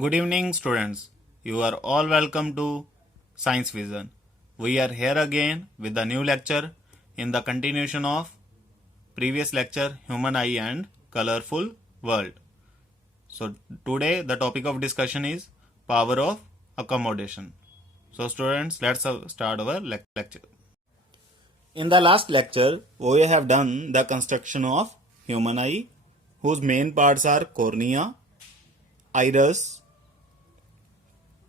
Good evening, students. You are all welcome to Science Vision. We are here again with a new lecture in the continuation of previous lecture Human Eye and Colorful World. So, today the topic of discussion is power of accommodation. So, students, let's start our lecture. In the last lecture, we have done the construction of human eye, whose main parts are cornea, iris,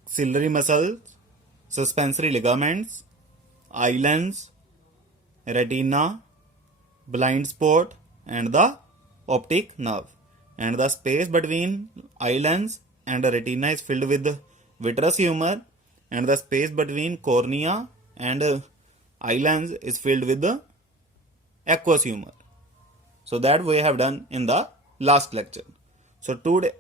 ciliary muscles, suspensory ligaments, eye lens, retina, blind spot, and the optic nerve. And the space between eye lens and the retina is filled with vitreous humor, and the space between cornea and eye lens is filled with the aqueous humor. So that we have done in the last lecture. So today,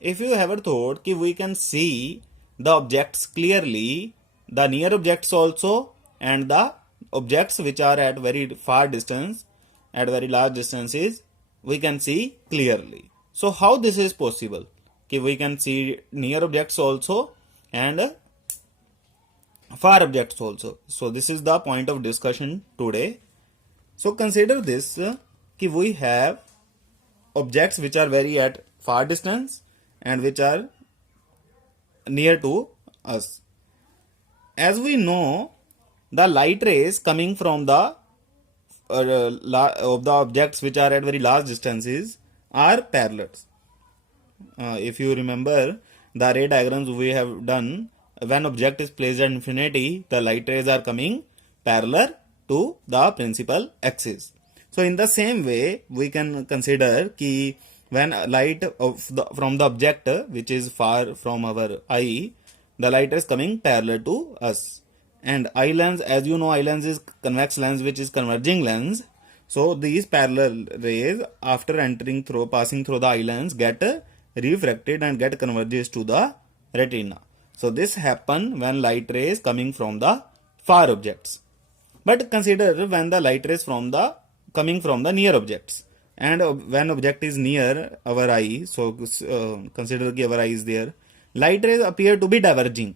if you ever thought that we can see the objects clearly, the near objects also, and the objects which are at very far distance, at very large distances, we can see clearly. So how this is possible? That we can see near objects also and far objects also. So this is the point of discussion today. So consider this, that we have objects which are very at far distance and which are near to us. As we know, the light rays coming from the of the objects which are at very large distances are parallel. If you remember the ray diagrams we have done, when object is placed at infinity, the light rays are coming parallel to the principal axis. So in the same way, we can consider that when light from the object which is far from our eye, the light is coming parallel to us. And eye lens, as you know, eye lens is convex lens which is converging lens. So these parallel rays, after passing through the eye lens, get refracted and get converges to the retina. So this happen when light rays coming from the far objects. But consider when the light rays coming from the near objects, and when object is near our eye, so consider that our eye is there, light rays appear to be diverging.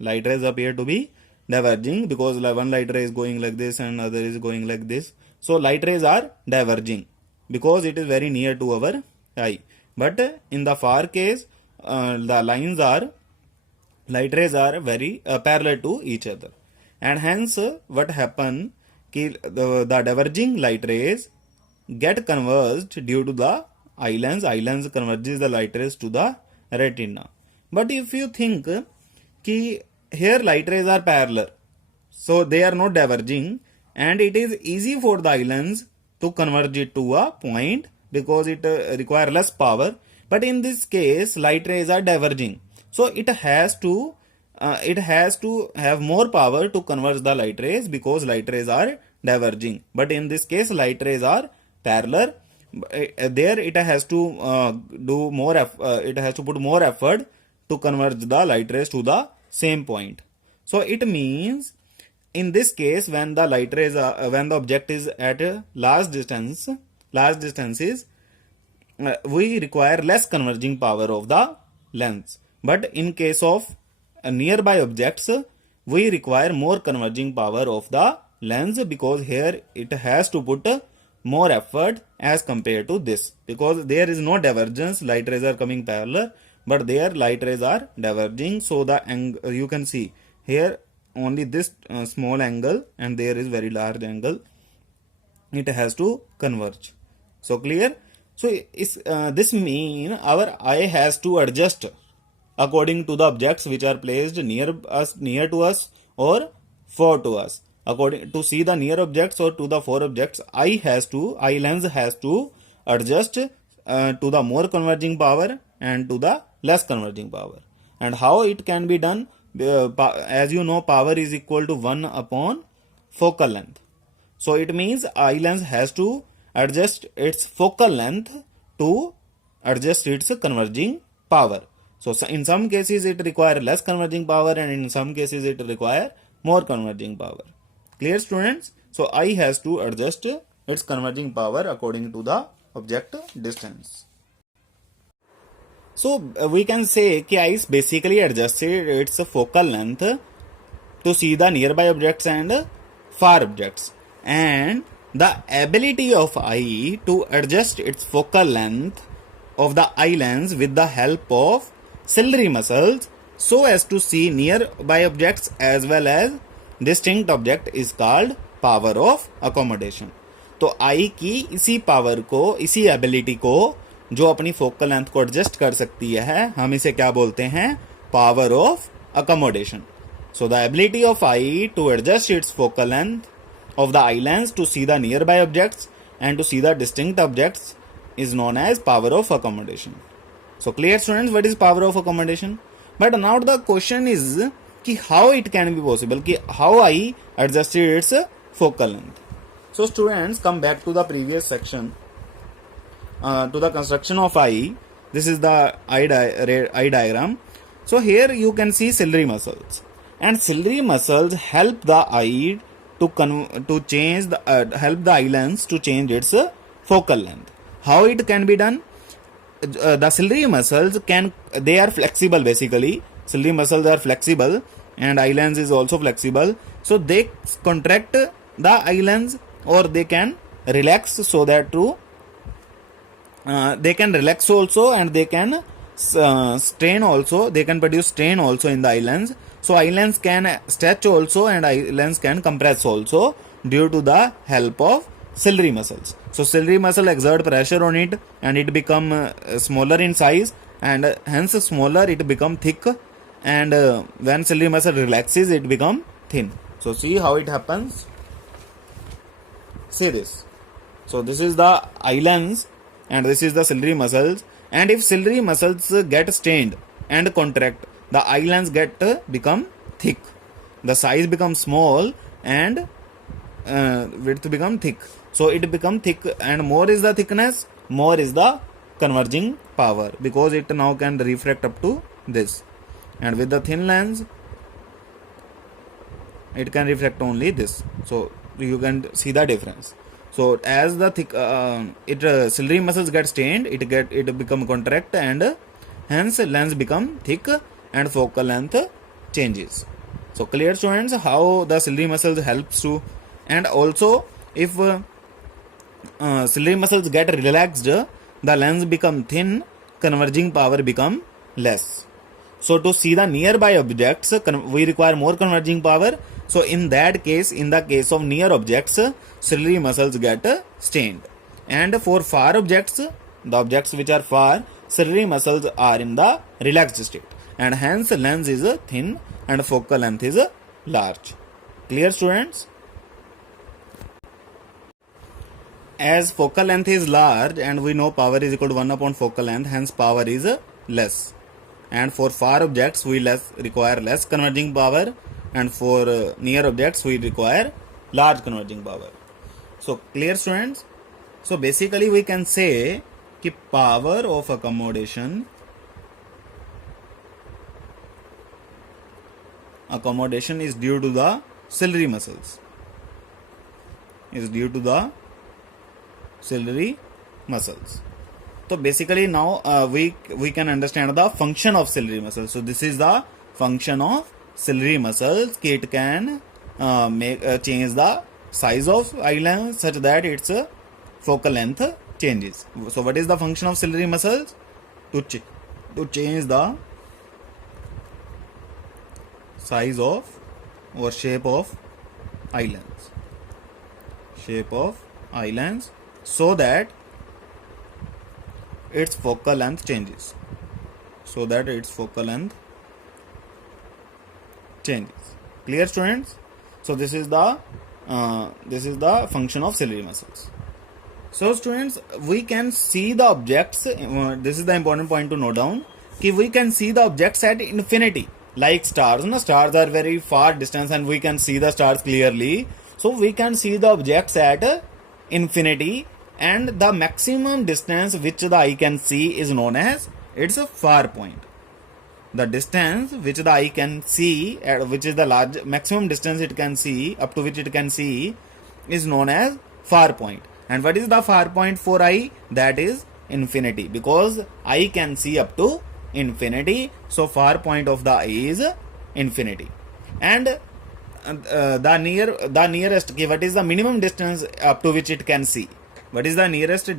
Light rays appear to be diverging because one light ray is going like this and other is going like this. So light rays are diverging because it is very near to our eye. But in the far case, the light rays are very parallel to each other, and hence what happen, the diverging light rays get converged due to the eye lens. Eye lens converges the light rays to the retina. But if you think that here light rays are parallel, so they are not diverging, and it is easy for the eye lens to converge it to a point because it requires less power. But in this case, light rays are diverging, so it has to have more power to converge the light rays because light rays are diverging. But in this case, light rays are parallel. There it has to do more. It has to put more effort to converge the light rays to the same point. So it means in this case, when the light rays when the object is at a large distances, we require less converging power of the lens. But in case of nearby objects, we require more converging power of the lens because here it has to put more effort as compared to this, because there is no divergence. Light rays are coming parallel, but there light rays are diverging. So the you can see here only this small angle and there is very large angle. It has to converge. So clear? So this means our eye has to adjust according to the objects which are placed near to us or far to us. According to see the near objects or to the far objects, eye lens has to adjust to the more converging power and to the less converging power. And how it can be done? As you know, power is equal to 1 upon focal length. So it means eye lens has to adjust its focal length to adjust its converging power. So in some cases it requires less converging power, and in some cases it requires more converging power. Clear, students? So eye has to adjust its converging power according to the object distance. So we can say कि ice basically adjusted its focal length to see the nearby objects and far objects, and the ability of eye to adjust its focal length of the eye lens with the help of ciliary muscles so as to see nearby objects as well as distinct object is called power of accommodation. तो आई की इसी power को, इसी ability को, जो अपनी focal length को adjust कर सकती है, हम इसे क्या बोलते हैं? Power of accommodation. So the ability of eye to adjust its focal length of the eye lens to see the nearby objects and to see the distinct objects is known as power of accommodation. So clear students, what is power of accommodation? But now the question is कि how it can be possible, कि how eye adjusted its focal length. So students, come back to the previous section, to the construction of eye. This is the eye diagram. So here you can see ciliary muscles, and ciliary muscles help the eye to change the help the eye lens to change its focal length. How it can be done? The ciliary muscles they are flexible basically. Ciliary muscles are flexible and eye lens is also flexible. So they contract the eye lens, or they can relax, so that they can relax also, and they can strain also. They can produce strain also in the eye lens. So eye lens can stretch also, and eye lens can compress also due to the help of ciliary muscles. So ciliary muscle exert pressure on it, and it become smaller in size, and hence smaller it become thick, and when ciliary muscle relaxes it become thin. So see how it happens. See this. So this is the eye lens and this is the ciliary muscles, and if ciliary muscles get strained and contract, the eye lens become thick, the size becomes small, and width become thick. So it become thick, and more is the thickness, more is the converging power, because it now can refract up to this, and with the thin lens it can refract only this. So you can see the difference. So as the thick ciliary muscles get strained, it become contract, and hence lens become thick and focal length changes. So clear students, how the ciliary muscles helps to, and also if ciliary muscles get relaxed, the lens become thin, converging power become less. So to see the nearby objects, we require more converging power. So in that case, in the case of near objects, ciliary muscles get strained, and for far objects, the objects which are far, ciliary muscles are in the relaxed state, and hence lens is thin and focal length is large. Clear students? As focal length is large, and we know power is equal to 1 upon focal length, hence power is less, and for far objects we require less converging power, and for near objects we require large converging power. So clear students? So basically we can say कि power of accommodation is due to the ciliary muscles, So basically now we can understand the function of ciliary muscles. So this is the function of ciliary muscles. It can change the size of eye lens such that its focal length changes. So what is the function of ciliary muscles? To change the size of or shape of eye lens, so that its focal length changes. Clear students? So this is the function of ciliary muscles. So students, we can see the objects, this is the important point to note down, कि we can see the objects at infinity, like stars. Stars are very far distance and we can see the stars clearly. So we can see the objects at infinity, and the maximum distance which the eye can see is known as its far point. The distance which the eye can see, which is the large maximum distance it can see, up to which it can see, is known as far point. And what is the far point for eye? That is infinity, because eye can see up to infinity. So far point of the eye is infinity. And the nearest, okay, what is the minimum distance up to which it can see? What is the nearest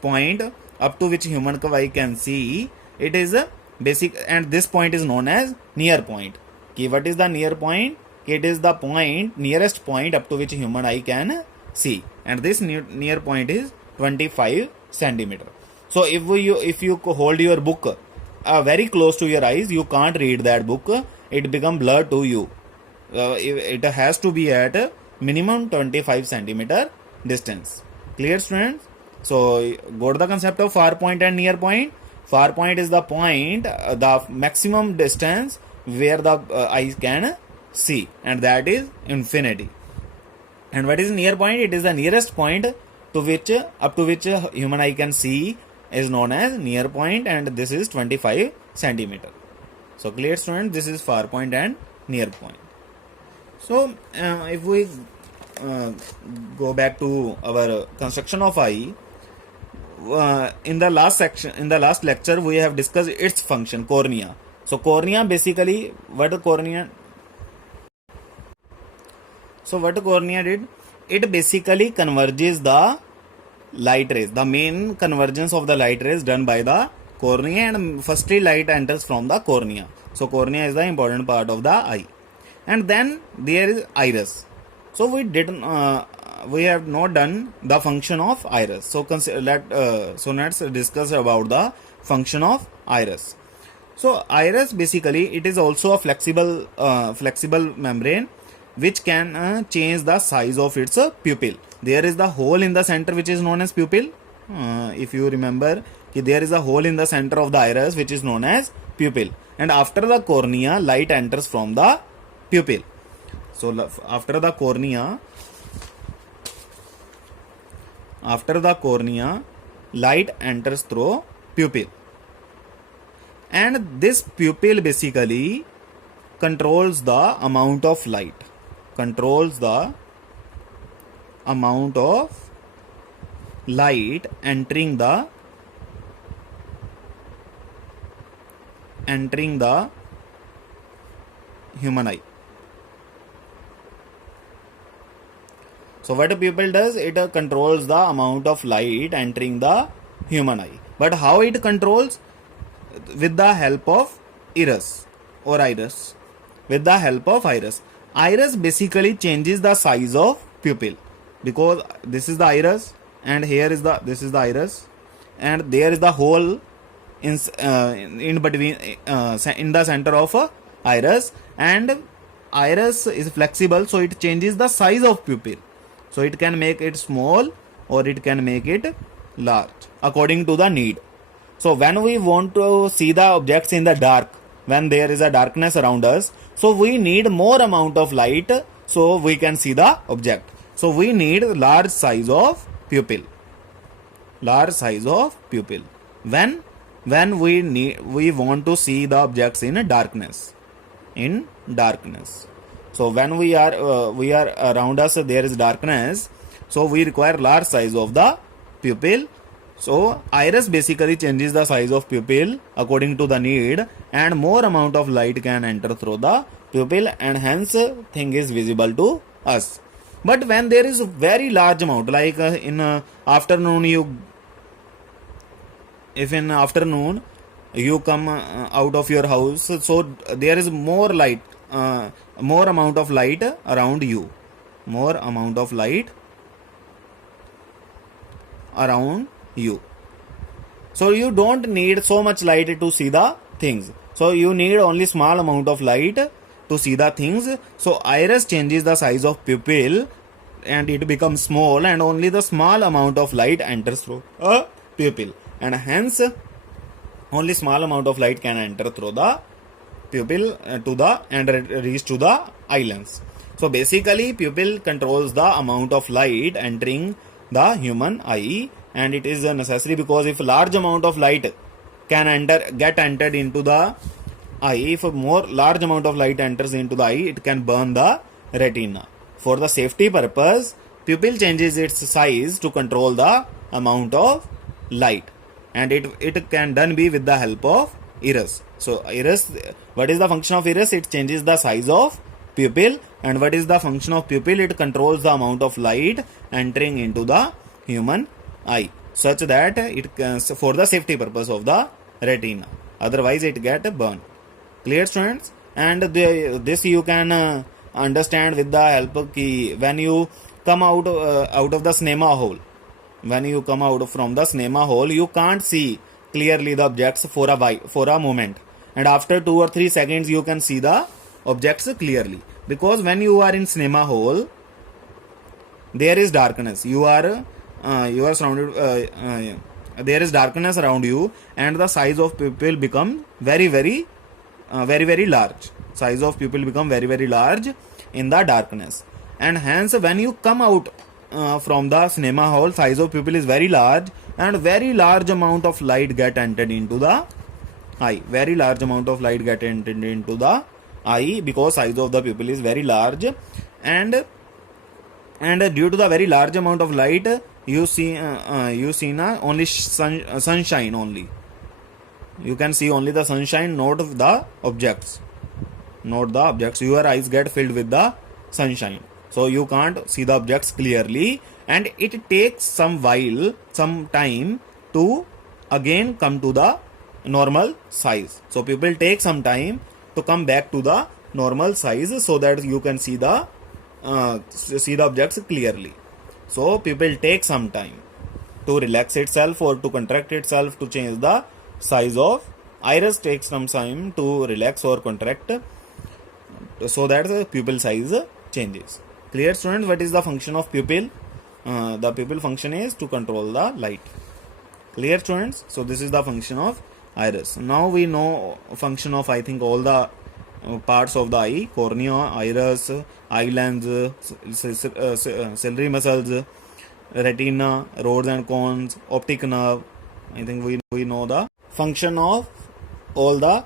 point up to which human eye can see? It is a basic, and this point is known as near point. Okay, what is the near point? It is the point, nearest point up to which human eye can see, and this near point is 25 centimeter. So if you hold your book very close to your eyes, you can't read that book. It become blurred to you. It has to be at minimum 25 centimeter distance. Clear, students? So go to the concept of far point and near point. Far point is the point, the maximum distance where the eye can see, and that is infinity. And what is near point? It is the nearest point to which up to which human eye can see is known as near point, and this is 25 centimeter. So clear, students? This is far point and near point. So if we go back to our construction of eye, in the last lecture we have discussed its function, cornea. So cornea basically, what cornea did? It basically converges the light rays. The main convergence of the light rays done by the cornea, and firstly light enters from the cornea. So cornea is the important part of the eye. And then there is iris. So we have not done the function of iris. So let's discuss about the function of iris. So iris basically, it is also a flexible membrane which can change the size of its pupil. There is the hole in the center which is known as pupil. If you remember, there is a hole in the center of the iris which is known as pupil, and after the cornea light enters from the pupil. So after the cornea light enters through pupil, and this pupil basically controls the amount of light, entering the human eye. So what a pupil does, it controls the amount of light entering the human eye. But how it controls? With the help of iris. With the help of iris. Iris basically changes the size of pupil, because this is the iris, and this is the iris, and there is the hole in between in the center of iris, and iris is flexible, so it changes the size of pupil. So it can make it small or it can make it large according to the need. So when we want to see the objects in the dark, when there is a darkness around us, so we need more amount of light so we can see the object. So we need large size of pupil. When we want to see the objects in darkness. So when we are around us, there is darkness, so we require large size of the pupil. So iris basically changes the size of pupil according to the need, and more amount of light can enter through the pupil, and hence thing is visible to us. But when there is a very large amount, like in afternoon, if in afternoon you come out of your house, so there is more light, more amount of light around you, so you don't need so much light to see the things, so you need only small amount of light to see the things. So iris changes the size of pupil and it becomes small, and only the small amount of light enters through a pupil, and hence only small amount of light can enter through the pupil and reach to the eye lens. So basically pupil controls the amount of light entering the human eye, and it is necessary because if large amount of light can get entered into the eye, if more large amount of light enters into the eye, it can burn the retina. For the safety purpose, pupil changes its size to control the amount of light. and it can done be with the help of iris. So iris, what is the function of iris? It changes the size of pupil. And what is the function of pupil? It controls the amount of light entering into the human eye, such that it can, for the safety purpose of the retina, otherwise it get burned. Clear, students? And this you can understand with the help of key. When you come out of the cinema hall, when you come out from the cinema hall, you can't see clearly the objects for a moment, and after 2 or 3 seconds you can see the objects clearly, because when you are in cinema hall there is darkness. You are surrounded, there is darkness around you, and the size of pupil become very large. Size of pupil become very large in the darkness, and hence when you come out from the cinema hall, size of pupil is very large, and very large amount of light get entered into the eye. Very large amount of light get entered into the eye, because size of the pupil is very large, and due to the very large amount of light, you see only sunshine only. You can see only the sunshine, not the objects. Your eyes get filled with the sunshine, so you can't see the objects clearly, and it takes some time to again come to the normal size. So people take some time to come back to the normal size, so that you can see the objects clearly. So people take some time to relax itself or to contract itself to change the size of iris. Takes some time to relax or contract, so that the pupil size changes. Clear, students? What is the function of pupil? The pupil function is to control the light. Clear, students? So this is the function of iris. Now we know function of, I think, all the parts of the eye: cornea, iris, eye lens, ciliary muscles, retina, rods and cones, optic nerve. I think we know the function of all the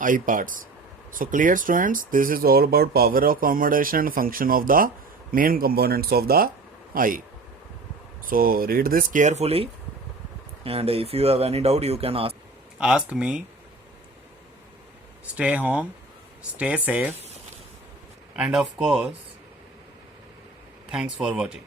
eye parts. So clear, students? This is all about power of accommodation and function of the main components of the eye. So read this carefully, and if you have any doubt, you can ask me. Stay home, stay safe, and of course, thanks for watching.